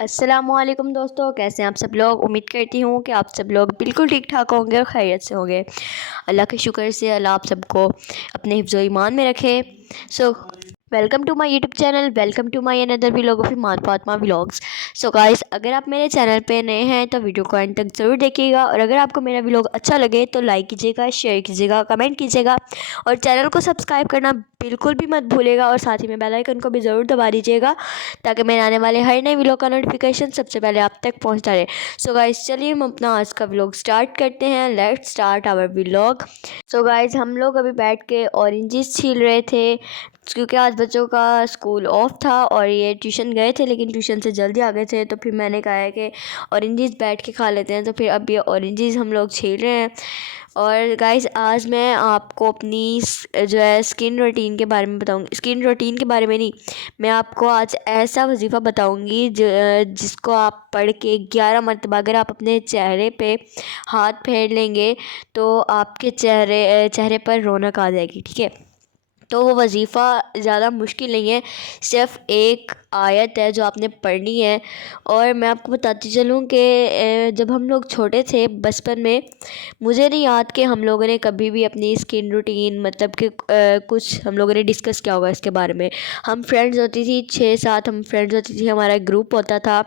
अस्सलामुअलैकुम दोस्तों, कैसे हैं आप सब लोग। उम्मीद करती हूँ कि आप सब लोग बिल्कुल ठीक ठाक होंगे और खैरियत से होंगे। अल्लाह के शुक्र से अल्लाह आप सबको अपने हिफ्ज़ व ईमान में रखे। So welcome to my YouTube channel, welcome to my another vlog of Iman Fatima vlogs. So guys, अगर आप मेरे चैनल पे नए हैं तो वीडियो को एंड तक ज़रूर देखिएगा, और अगर आपको मेरा व्लॉग अच्छा लगे तो लाइक कीजिएगा, शेयर कीजिएगा, कमेंट कीजिएगा, और चैनल को सब्सक्राइब करना बिल्कुल भी मत भूलिएगा, और साथ ही में बेल आइकन को भी ज़रूर दबा दीजिएगा ताकि मेरे आने वाले हर नए व्लॉग का नोटिफिकेशन सबसे पहले आप तक पहुंचता रहे। सो गाइस, चलिए हम अपना आज का व्लॉग स्टार्ट करते हैं। Let's start our vlog. So guys, हम लोग अभी बैठ के ऑरेंजेस छील रहे थे क्योंकि आज बच्चों का स्कूल ऑफ था और ये ट्यूशन गए थे, लेकिन ट्यूशन से जल्दी आ गए थे, तो फिर मैंने कहा है कि ऑरेंजेस बैठ के खा लेते हैं। तो फिर अब ये ऑरेंजेस हम लोग छील रहे हैं। और गाइस, आज मैं आपको अपनी जो है स्किन रूटीन के बारे में बताऊंगी। स्किन रूटीन के बारे में नहीं, मैं आपको आज ऐसा वजीफ़ा बताऊंगी जिसको आप पढ़ के 11 मरतबा अगर आप अपने चेहरे पे हाथ फेर लेंगे तो आपके चेहरे पर रौनक आ जाएगी। ठीक है, तो वो वजीफ़ा ज़्यादा मुश्किल नहीं है, सिर्फ़ एक आयत है जो आपने पढ़नी है। और मैं आपको बताती चलूँ कि जब हम लोग छोटे थे बचपन में, मुझे नहीं याद कि हम लोगों ने कभी भी अपनी स्किन रूटीन मतलब कि कुछ हम लोगों ने डिस्कस किया होगा इसके बारे में। हम फ्रेंड्स होती थी 6-7, हम फ्रेंड्स होती थी, हमारा एक ग्रुप होता था,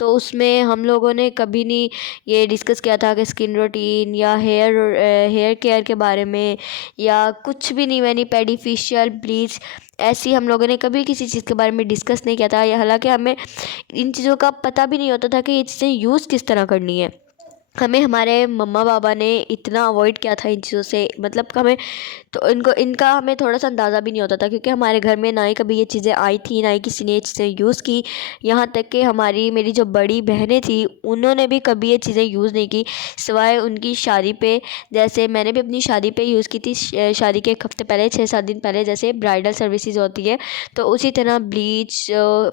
तो उसमें हम लोगों ने कभी नहीं ये डिस्कस किया था कि स्किन रूटीन या हेयर केयर के बारे में, या कुछ भी नहीं। मैंने पेडिफिशियल ब्लीच ऐसी हम लोगों ने कभी किसी चीज़ के बारे में डिस्कस नहीं किया था, या हालांकि हमें इन चीज़ों का पता भी नहीं होता था कि ये चीज़ें यूज़ किस तरह करनी है। हमें हमारे मम्मा पापा ने इतना अवॉइड किया था इन चीज़ों से, मतलब कि हमें तो इनका हमें थोड़ा सा अंदाज़ा भी नहीं होता था, क्योंकि हमारे घर में ना ही कभी ये चीज़ें आई थी, ना ही किसी ने ये चीज़ें यूज़ की। यहाँ तक कि मेरी जो बड़ी बहनें थी, उन्होंने भी कभी ये चीज़ें यूज़ नहीं की, सिवाय उनकी शादी पे। जैसे मैंने भी अपनी शादी पे यूज़ की थी, शादी के एक हफ़्ते पहले, 6-7 दिन पहले, जैसे ब्राइडल सर्विसेज होती है तो उसी तरह ब्लीच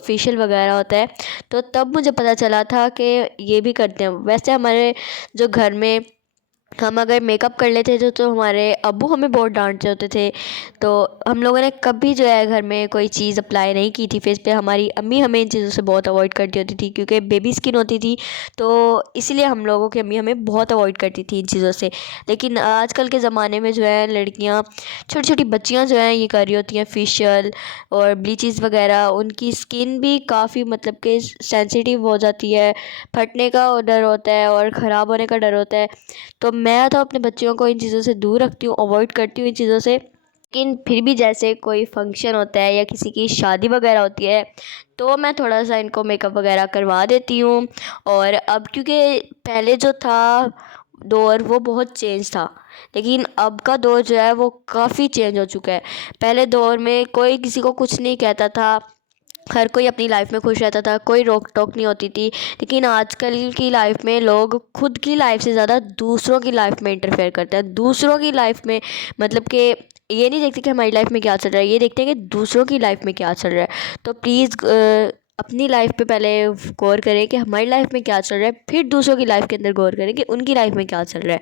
फेशियल वगैरह होता है, तो तब मुझे पता चला था कि ये भी करते हैं। वैसे हमारे जो घर में हम अगर मेकअप कर लेते थे तो हमारे अब्बू हमें बहुत डांटते होते थे, तो हम लोगों ने कभी जो है घर में कोई चीज़ अप्लाई नहीं की थी फेस पे। हमारी अम्मी हमें इन चीज़ों से बहुत अवॉइड करती होती थी, क्योंकि बेबी स्किन होती थी, तो इसलिए हम लोगों की अम्मी हमें बहुत अवॉइड करती थी इन चीज़ों से। लेकिन आजकल के ज़माने में जो है लड़कियाँ, छोटी छोटी बच्चियाँ जो हैं ये कर रही होती हैं फेशियल और ब्लीचेस वगैरह। उनकी स्किन भी काफ़ी मतलब कि सेंसिटिव हो जाती है, फटने का डर होता है और ख़राब होने का डर होता है। तो मैं तो अपने बच्चियों को इन चीज़ों से दूर रखती हूँ, अवॉइड करती हूँ इन चीज़ों से। लेकिन फिर भी जैसे कोई फंक्शन होता है या किसी की शादी वगैरह होती है, तो मैं थोड़ा सा इनको मेकअप वगैरह करवा देती हूँ। और अब क्योंकि पहले जो था दौर वो बहुत चेंज था, लेकिन अब का दौर जो है वो काफ़ी चेंज हो चुका है। पहले दौर में कोई किसी को कुछ नहीं कहता था, हर कोई अपनी लाइफ में खुश रहता था, कोई रोक टोक नहीं होती थी। लेकिन आजकल की लाइफ में लोग खुद की लाइफ से ज़्यादा दूसरों की लाइफ में इंटरफेयर करते हैं। दूसरों की लाइफ में मतलब कि ये नहीं देखते कि हमारी लाइफ में क्या चल रहा है, ये देखते हैं कि दूसरों की लाइफ में क्या चल रहा है। तो प्लीज़ अपनी लाइफ पे पहले गौर करें कि हमारी लाइफ में क्या चल रहा है, फिर दूसरों की लाइफ के अंदर गौर करें कि उनकी लाइफ में क्या चल रहा है।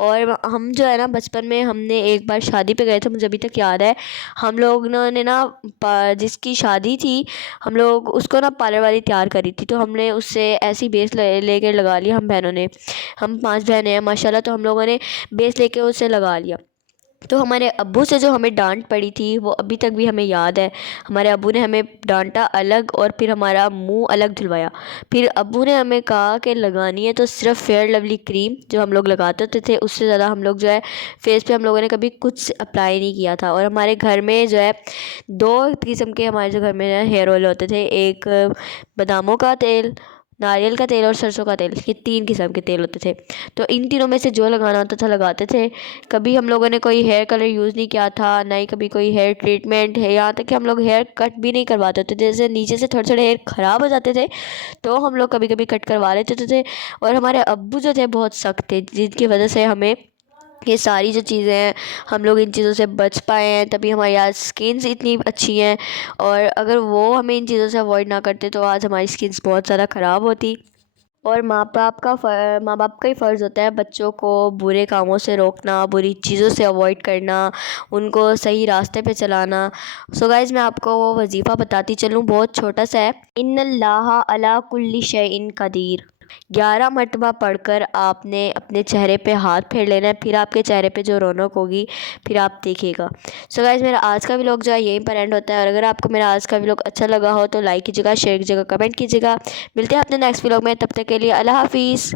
और हम जो है ना, बचपन में हमने एक बार शादी पे गए थे, मुझे अभी तक याद है। हम लोग ने ना जिसकी शादी थी, हम लोग उसको ना पार्लर वाली तैयार करी थी, तो हमने उससे ऐसी बेस लेकर लगा लिया। हम बहनों ने, हम 5 बहनें हैं माशाल्लाह, तो हम लोगों ने बेस लेके उससे लगा लिया। तो हमारे अब्बू से जो हमें डांट पड़ी थी वो अभी तक भी हमें याद है। हमारे अब्बू ने हमें डांटा अलग और फिर हमारा मुंह अलग धुलवाया। फिर अब्बू ने हमें कहा कि लगानी है तो सिर्फ फेयर लवली क्रीम जो हम लोग लगाते होते थे, उससे ज़्यादा हम लोग जो है फेस पे हम लोगों ने कभी कुछ अप्लाई नहीं किया था। और हमारे घर में जो है 2 किस्म के हमारे जो घर में हेयर ऑयल होते थे, एक बादामों का तेल, नारियल का तेल और सरसों का तेल, ये 3 किस्म के तेल होते थे। तो इन तीनों में से जो लगाना होता था लगाते थे। कभी हम लोगों ने कोई हेयर कलर यूज़ नहीं किया था, ना ही कभी कोई हेयर ट्रीटमेंट है, यहाँ तक कि हम लोग हेयर कट भी नहीं करवाते थे। जैसे नीचे से थोड़े थोड़े हेयर ख़राब हो जाते थे तो हम लोग कभी कभी कट करवा लेते थे। और हमारे अब्बू जो थे बहुत सख्त थे, जिनकी वजह से हमें ये सारी जो चीज़ें हैं, हम लोग इन चीज़ों से बच पाए हैं, तभी हमारी आज स्किन्स इतनी अच्छी हैं। और अगर वो हमें इन चीज़ों से अवॉइड ना करते तो आज हमारी स्किन्स बहुत ज़्यादा ख़राब होती। और माँ बाप का ही फ़र्ज़ होता है बच्चों को बुरे कामों से रोकना, बुरी चीज़ों से अवॉइड करना, उनको सही रास्ते पे चलाना। सो गाइज़, मैं आपको वो वजीफ़ा बताती चलूँ, बहुत छोटा सा है। इन्नल्लाह अला कुल्ली शैइन कदीर। 11 मरतबा पढ़कर आपने अपने चेहरे पे हाथ फेर लेना है, फिर आपके चेहरे पे जो रौनक होगी फिर आप देखिएगा। सो गाइज़, मेरा आज का व्लॉग जो है यहीं पर एंड होता है। और अगर आपको मेरा आज का व्लॉग अच्छा लगा हो तो लाइक कीजिएगा, शेयर कीजिएगा, कमेंट कीजिएगा। मिलते हैं अपने नेक्स्ट व्लॉग में, तब तक के लिए अल्लाह हाफ़िज़।